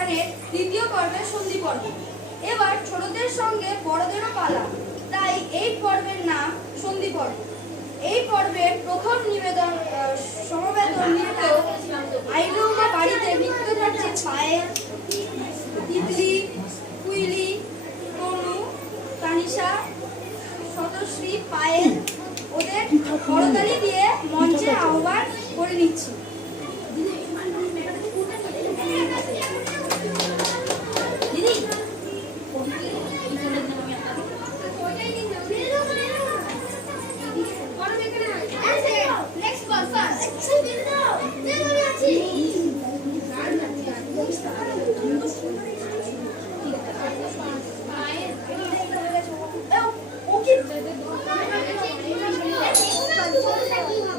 অনুষ্ঠানের দ্বিতীয় পর্বের সন্ধি পর্ব। এবার ছোটদের সঙ্গে বড়দেরও পালা, তাই এই পর্বের নাম সন্ধি পর্ব। এই পর্বের প্রথম সমবেদন নৃত্য আইলৌমা বাড়িতে নৃত্য যাচ্ছে পায়েল, তিতলি, কুইলি, তনু, তানিশা, শতশ্রী, পায়েল ওদের করতালি দিয়ে মঞ্চে আহ্বান করে নিচ্ছি।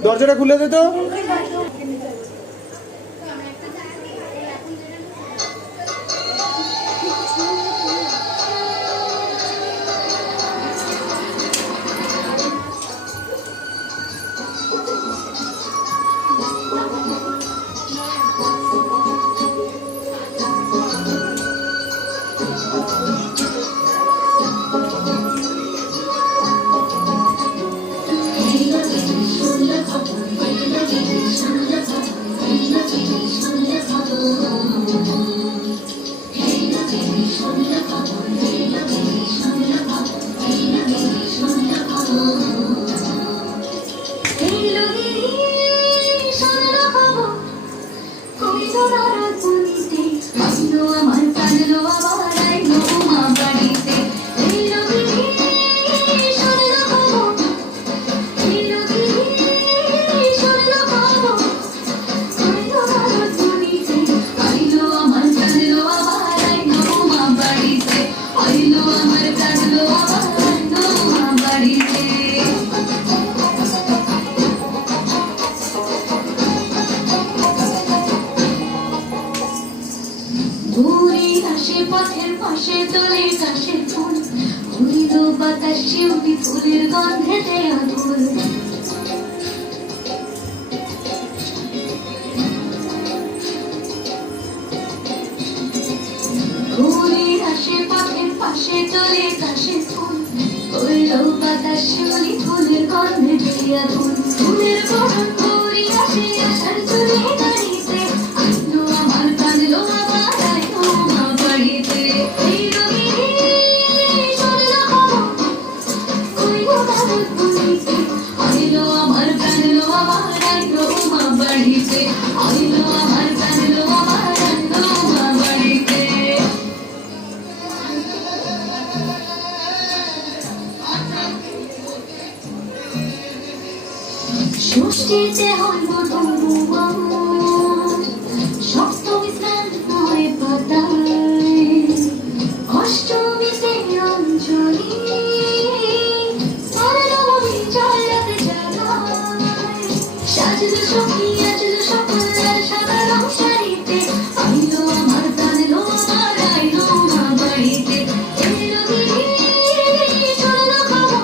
দরজাটা খুলে দে তো। পথের পাশে তলে কাশে ফুল উড়িল বাতাস শিউলি ফুলের গন্ধেতে আকুল ফুলের আসে পথের পাশে তলে কাশে ফুল উড়িল বাতাস শিউলি ফুলের গন্ধেতে আকুল ফুলের বরণ করি আসে আশার চলে দাঁড়িতে আইলো আমার কাঁদলো আমার আইলো মা বাড়িতে এই রঙিনী শোনলো খবর কইলো গানের বলিতে আইলো আমার কাঁদলো আমার আইলো মা বাড়িতে আইলো আমার কাঁদলো আমার আইলো মা বাড়িতে ষষ্ঠীতে হইব ধর্মবান সপ্তমী স্নান নয় পাতায় অষ্টমীতে অঞ্জলি নবমী জয়রাতে জাগায় সাজলো সখী আজলো সকাল সাদা রং শাড়িতে আইলো আমার কাঁদলো আমার আইলো মা বাড়িতে এলো গিরি শোনলো খবর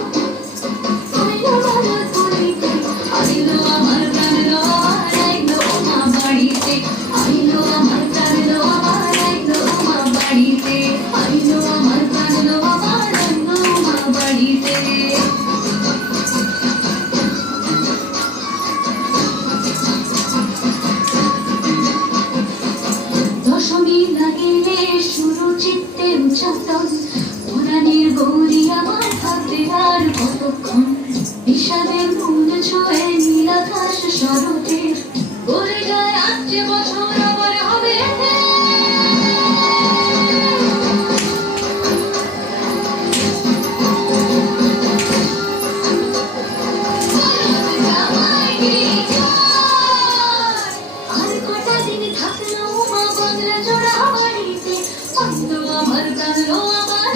কইলো গানের বলিতে আইলো আমার কাঁদলো আমার আইলো মা বাড়িতে আইলো আমার কাঁদলো আমার আইলো মা বাড়িতে আইলো আমার কাঁদলো আমার আইলো মা বাড়িতে দশমী লাগিলে শুরু চিত্তে উচ্চাটন পুরাণের গৌরী আমার থাকতে আর কতক্ষণ বিষাদের মূল ছুঁয়ে নীল আকাশ শরতে বলে যায় আজ যে বছর আবার হবে আর কটা দিন থাকলো মা বদলে জোড়া বাড়িতে আইলো আমার কাঁদলো আমার